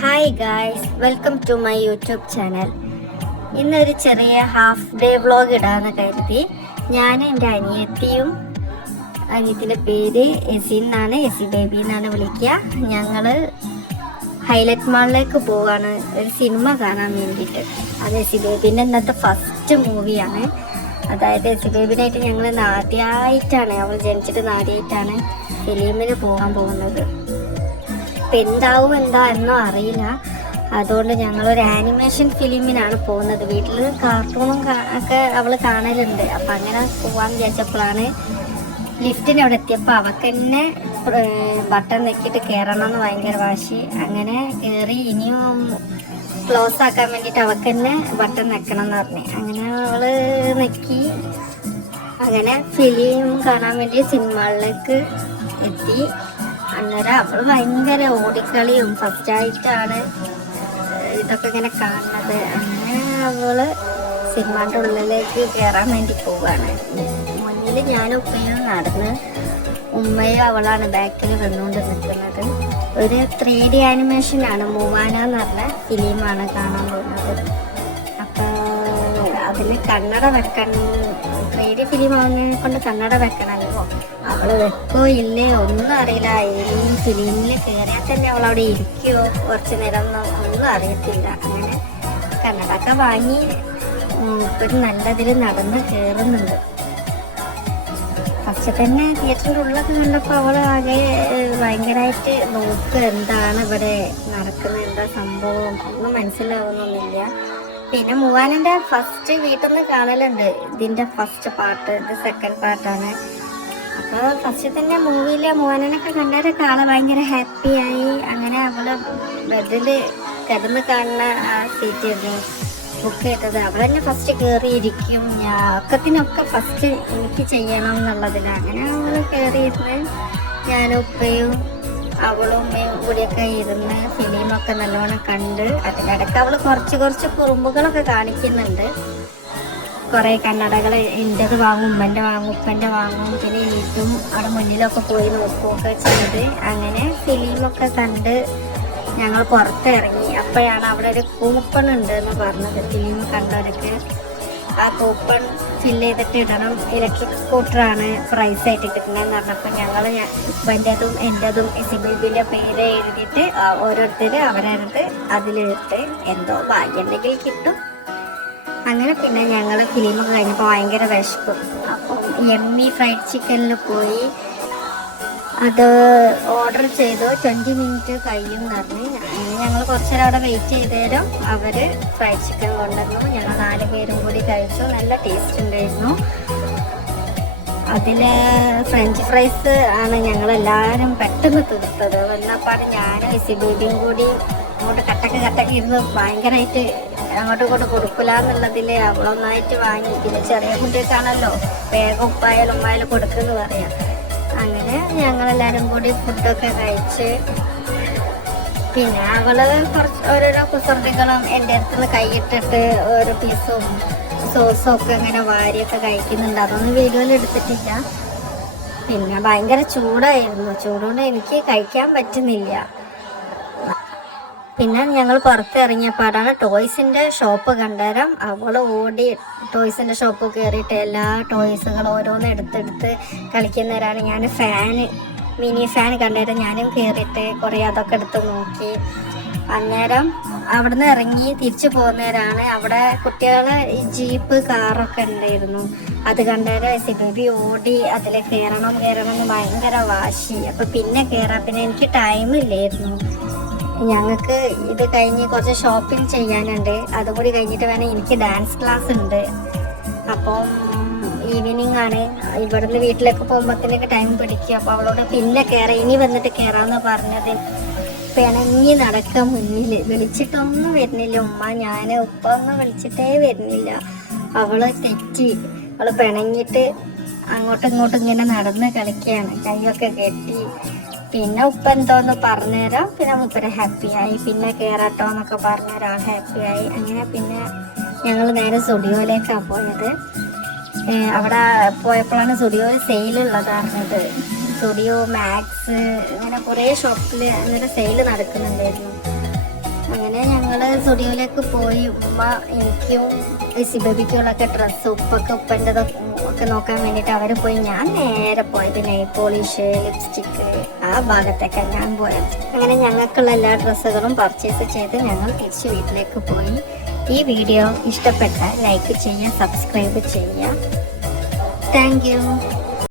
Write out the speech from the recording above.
Hi guys welcome to my YouTube channel ഇന്നൊരു ചെറിയ half day vlog ഇടാന്ന് കരുതി. ഞാൻ എന്റെ അനിയത്തിയും അനിയത്തിന്റെ പേര് എസി എന്നാണ് എസി ബേബി എന്നാണ് വിളിക്കുക. ഞങ്ങൾ ഹൈലൈറ്റ് മാളിലേക്ക് പോവാണ്. ഒരു സിനിമ കാണാൻ വേണ്ടിയിട്ട്. അത് എസി ബേബിന്റെ ഇന്നത്തെ ഫസ്റ്റ് മൂവിയാണ് അതായത് എസി ബേബിനായിട്ട് ഞങ്ങൾ ആദ്യമായിട്ടാണ് അവൾ ജനിച്ചിട്ട് ആദ്യമായിട്ടാണ് ഫിലിമിന് പോകാൻ പോകുന്നത്. ഇപ്പം എന്താവും എന്താ എന്നോ അറിയില്ല. അതുകൊണ്ട് ഞങ്ങളൊരു ആനിമേഷൻ ഫിലിമിനാണ് പോകുന്നത്. വീട്ടിൽ കാർട്ടൂണും ഒക്കെ അവൾ കാണലുണ്ട്. അപ്പം അങ്ങനെ പോവാൻ വിചാരിച്ചപ്പോഴാണ് ലിഫ്റ്റിന് അവിടെ എത്തിയപ്പോൾ അവൾക്ക് തന്നെ ബട്ടൺ നെക്കിയിട്ട് കയറണം എന്ന് ഭയങ്കര വാശി. അങ്ങനെ കയറി ഇനിയും ക്ലോസ് ആക്കാൻ വേണ്ടിയിട്ട് അവൾക്ക് തന്നെ ബട്ടൺ നെക്കണം എന്ന് പറഞ്ഞു. അങ്ങനെ അവൾ നെക്കി. അങ്ങനെ ഫിലിം കാണാൻ വേണ്ടി സിനിമകളിലേക്ക് എത്തി. അന്നേരം അവൾ ഭയങ്കര ഓടിക്കളിയും ഫസ്റ്റ് ആയിട്ടാണ് ഇതൊക്കെ ഇങ്ങനെ കാണുന്നത്. അങ്ങനെ അവൾ സിനിമയുടെ ഉള്ളിലേക്ക് കയറാൻ വേണ്ടി പോവാണ്. മുന്നിൽ ഞാനും ഉപ്പയും നടന്ന് ഉമ്മയും അവളാണ് ബാക്കിൽ വന്നുകൊണ്ട് നിൽക്കുന്നത് ഒരു ത്രീ ഡി ആനിമേഷനാണ് മൂവാന എന്ന് പറഞ്ഞ ഫിലിമാണ് കാണാൻ പോകുന്നത്. അതിൽ കണ്ണട വെക്കണം ത്രീ ഡി ഫിലിം ആവുന്നതിനെ കൊണ്ട് കണ്ണട വെക്കണമല്ലോ. അവൾ വെക്കോ ഇല്ലേ? ഒന്നും അറിയില്ല. ഈ ഫിലിമിൽ കയറിയാൽ തന്നെ അവൾ അവിടെ ഇരിക്കുവോ? കുറച്ച് നേരം ഒന്നും അറിയത്തില്ല. അങ്ങനെ കണ്ണടൊക്കെ വാങ്ങി ഒരു നല്ലതിൽ നടന്ന് കയറുന്നുണ്ട് പക്ഷെ തന്നെ തിയേറ്ററിന്റെ ഉള്ളൊക്കെ കണ്ടപ്പോൾ അവൾ ആകെ ഭയങ്കരമായിട്ട് നോക്കുക എന്താണ് ഇവിടെ നടക്കുന്നത് എന്താ സംഭവം? ഒന്നും മനസ്സിലാവുന്നൊന്നുമില്ല. പിന്നെ മൂവാനന്റെ ഫസ്റ്റ് വീട്ടിൽ നിന്ന് കാണലുണ്ട്. ഇതിന്റെ ഫസ്റ്റ് പാർട്ട് ഇത് സെക്കൻഡ് പാർട്ടാണ് അപ്പോൾ ഫസ്റ്റ് തന്നെ മൂവിയിലെ മൂവാനനൊക്കെ കണ്ടൊരു കാള ഭയങ്കര ആയി. അങ്ങനെ അവൾ ബെഡിൽ കിടന്ന് കാണുന്ന ആ സീറ്റ് ബുക്ക് ചെയ്തത്. അവൾ തന്നെ ഫസ്റ്റ് കയറിയിരിക്കും ഞാൻ ഒക്കത്തിനൊക്കെ ഫസ്റ്റ് എനിക്ക് ചെയ്യണം എന്നുള്ളതിൽ അങ്ങനെ അവൾ കയറിയിരുന്ന് ഞാനും ഉപ്പയും അവളും ഉമ്മയും കൂടിയൊക്കെ ഇരുന്ന് സിനിമയൊക്കെ നല്ലോണം കണ്ട് അതിനിടയ്ക്ക് അവൾ കുറച്ച് കുറച്ച് കുറുമ്പുകളൊക്കെ കാണിക്കുന്നുണ്ട്. കുറേ കണ്ണടകൾ എന്റെത് വാങ്ങും ഉമ്മന്റെ വാങ്ങും ഉപ്പന്റെ വാങ്ങും. പിന്നെ ഈറ്റും അവിടെ മുന്നിലൊക്കെ പോയി നോക്കുകയൊക്കെ ചെയ്ത് അങ്ങനെ ഫിലിമൊക്കെ കണ്ട് ഞങ്ങൾ പുറത്തിറങ്ങി. അപ്പോഴാണ് അവിടെ ഒരു കൂപ്പൺ ഉണ്ട് എന്ന് പറഞ്ഞത്. ഫിലിം കണ്ടവർക്ക് ആ കൂപ്പൺ ഫില്ല് ചെയ്തിട്ട് ഇടണം. ഇലക്ട്രിക് സ്കൂട്ടറാണ് പ്രൈസ് ആയിട്ട് കിട്ടുന്നതെന്ന് പറഞ്ഞപ്പോൾ ഞങ്ങൾ ഉപ്പന്റെതും എന്റെതും സിബിബിന്റെ പേര് എഴുതിയിട്ട് ഓരോരുത്തർ അവരടുത്ത് അതിലെടുത്ത് എന്തോ ഭാഗ്യം എന്തെങ്കിലും കിട്ടും. അങ്ങനെ പിന്നെ ഞങ്ങൾ ഫിലിമൊക്കെ കഴിഞ്ഞപ്പോൾ ഭയങ്കര വിശക്കും അപ്പം എമ്മി ഫ്രൈഡ് ചിക്കനിൽ പോയി അത് ഓർഡർ ചെയ്തു. ട്വന്റി മിനിറ്റ് കഴിയും എന്ന് പറഞ്ഞ്. ഞങ്ങൾ കുറച്ചേരം അവിടെ വെയിറ്റ് ചെയ്തേരം അവർ ഫ്രൈ ചിക്കൻ കൊണ്ടുവന്നു. ഞങ്ങൾ നാല് പേരും കൂടി കഴിച്ചു. നല്ല ടേസ്റ്റ് ഉണ്ടായിരുന്നു. അതിൽ ഫ്രഞ്ച് ഫ്രൈസ് ആണ് ഞങ്ങൾ എല്ലാവരും പെട്ടെന്ന് തീർത്തത്. വന്നപ്പാട് ഞാനും എസി ബേബിയും കൂടി അങ്ങോട്ട് കട്ടക്ക് കട്ടക്ക് ഇരുന്ന് ഭയങ്കരമായിട്ട് അങ്ങോട്ടും ഇങ്ങോട്ടും കൊടുക്കില്ല എന്നുള്ളതിൽ അവളൊന്നായിട്ട് വാങ്ങി. പിന്നെ ചെറിയ കുട്ടിയൊക്കെയാണല്ലോ വേഗം ഉപ്പായാലും ഉമ്മായാലും കൊടുക്കുമെന്ന് പറയാം. അങ്ങനെ ഞങ്ങളെല്ലാവരും കൂടി ഫുഡൊക്കെ കഴിച്ച് പിന്നെ അവൾ കുറച്ച് ഓരോരോ കുസൃതികളും എന്റെ അടുത്ത് നിന്ന് കൈയിട്ടിട്ട് ഓരോ പീസും സോസും ഒക്കെ അങ്ങനെ വാരിയൊക്കെ കഴിക്കുന്നുണ്ട്. അതൊന്നും വീഡിയോയിൽ എടുത്തിട്ടില്ല. പിന്നെ ഭയങ്കര ചൂടായിരുന്നു. ചൂടുകൊണ്ട് എനിക്ക് കഴിക്കാൻ പറ്റുന്നില്ല. പിന്നെ ഞങ്ങൾ പുറത്തിറങ്ങിയപ്പോഴാണ് ടോയ്സിന്റെ ഷോപ്പ് കണ്ടേരം. അവൾ ഓടി ടോയ്സിന്റെ ഷോപ്പ് കയറിയിട്ട് എല്ലാ ടോയ്സുകളും ഓരോന്ന് എടുത്തെടുത്ത് കളിക്കുന്നവരാണ്. ഞാൻ ഫാന് മിനി ഫാൻ കണ്ടിട്ട് ഞാനും കയറിയിട്ട് കുറേ അതൊക്കെ എടുത്ത് നോക്കി. അന്നേരം അവിടുന്ന് ഇറങ്ങി തിരിച്ചു പോകുന്നവരാണ് അവിടെ കുട്ടികളെ ജീപ്പ് കാറൊക്കെ ഉണ്ടായിരുന്നു. അത് കണ്ടേരം എസ് ബേബി ഓടി അതിൽ കയറണം കയറണം എന്ന് ഭയങ്കര വാശി. അപ്പൊ പിന്നെ കയറാം പിന്നെ എനിക്ക് ടൈം ഇല്ലായിരുന്നു. ഞങ്ങൾക്ക് ഇത് കഴിഞ്ഞ് കുറച്ച് ഷോപ്പിംഗ് ചെയ്യാനുണ്ട്. അതുകൂടി കഴിഞ്ഞിട്ട് വേണം എനിക്ക് ഡാൻസ് ക്ലാസ് ഉണ്ട്. അപ്പം ഈവനിങ് ആണ്. ഇവിടുന്ന് വീട്ടിലേക്ക് പോകുമ്പോഴത്തേക്ക് ടൈം പിടിക്കുക അപ്പോൾ അവളോട് പിന്നെ കയറാം ഇനി വന്നിട്ട് കയറാമെന്ന് പറഞ്ഞത്. പിണങ്ങി നടക്കാൻ മുന്നിൽ വിളിച്ചിട്ടൊന്നും വരുന്നില്ല. ഉമ്മ ഞാൻ ഉപ്പ ഒന്നും വിളിച്ചിട്ടേ വരുന്നില്ല. അവൾ തെറ്റി. അവൾ പിണങ്ങിയിട്ട് അങ്ങോട്ടും ഇങ്ങോട്ടും ഇങ്ങനെ നടന്ന് കളിക്കുകയാണ്. കൈയൊക്കെ കെട്ടി. പിന്നെ ഉപ്പ എന്തോന്ന് പറഞ്ഞുതരാം പിന്നെ മുപ്പര് ഹാപ്പിയായി പിന്നെ കയറാട്ടോ എന്നൊക്കെ പറഞ്ഞ ഒരാൾ ഹാപ്പിയായി അങ്ങനെ പിന്നെ ഞങ്ങൾ നേരെ സ്റ്റുഡിയോയിലേക്കാണ് പോയത്. അവിടെ പോയപ്പോഴാണ് സ്റ്റുഡിയോ സെയിലുള്ളതായിരുന്നത് സ്റ്റുഡിയോ മാക്സ് അങ്ങനെ കുറേ ഷോപ്പിൽ അങ്ങനെ സെയിൽ നടക്കുന്നുണ്ടായിരുന്നു. അങ്ങനെ ഞങ്ങൾ സ്റ്റുഡിയോയിലേക്ക് പോയി. ഉമ്മ എനിക്കും സിബബിക്കുള്ളൊക്കെ ഡ്രസ്സ് ഉപ്പൊക്കെ ഉപ്പന്റെ ഒക്കെ നോക്കാൻ വേണ്ടിയിട്ട് അവർ പോയി. ഞാൻ നേരെ പോയത് നെയ് പോളിഷ് ലിപ്സ്റ്റിക്ക് ആ ഭാഗത്തൊക്കെ ഞാൻ പോയത്. അങ്ങനെ ഞങ്ങൾക്കുള്ള എല്ലാ ഡ്രസ്സുകളും പർച്ചേസ് ചെയ്ത് ഞങ്ങൾ തിരിച്ച് വീട്ടിലേക്ക് പോയി. ഈ വീഡിയോ ഇഷ്ടപ്പെട്ടാൽ ലൈക്ക് ചെയ്യുക സബ്സ്ക്രൈബ് ചെയ്യുക. താങ്ക്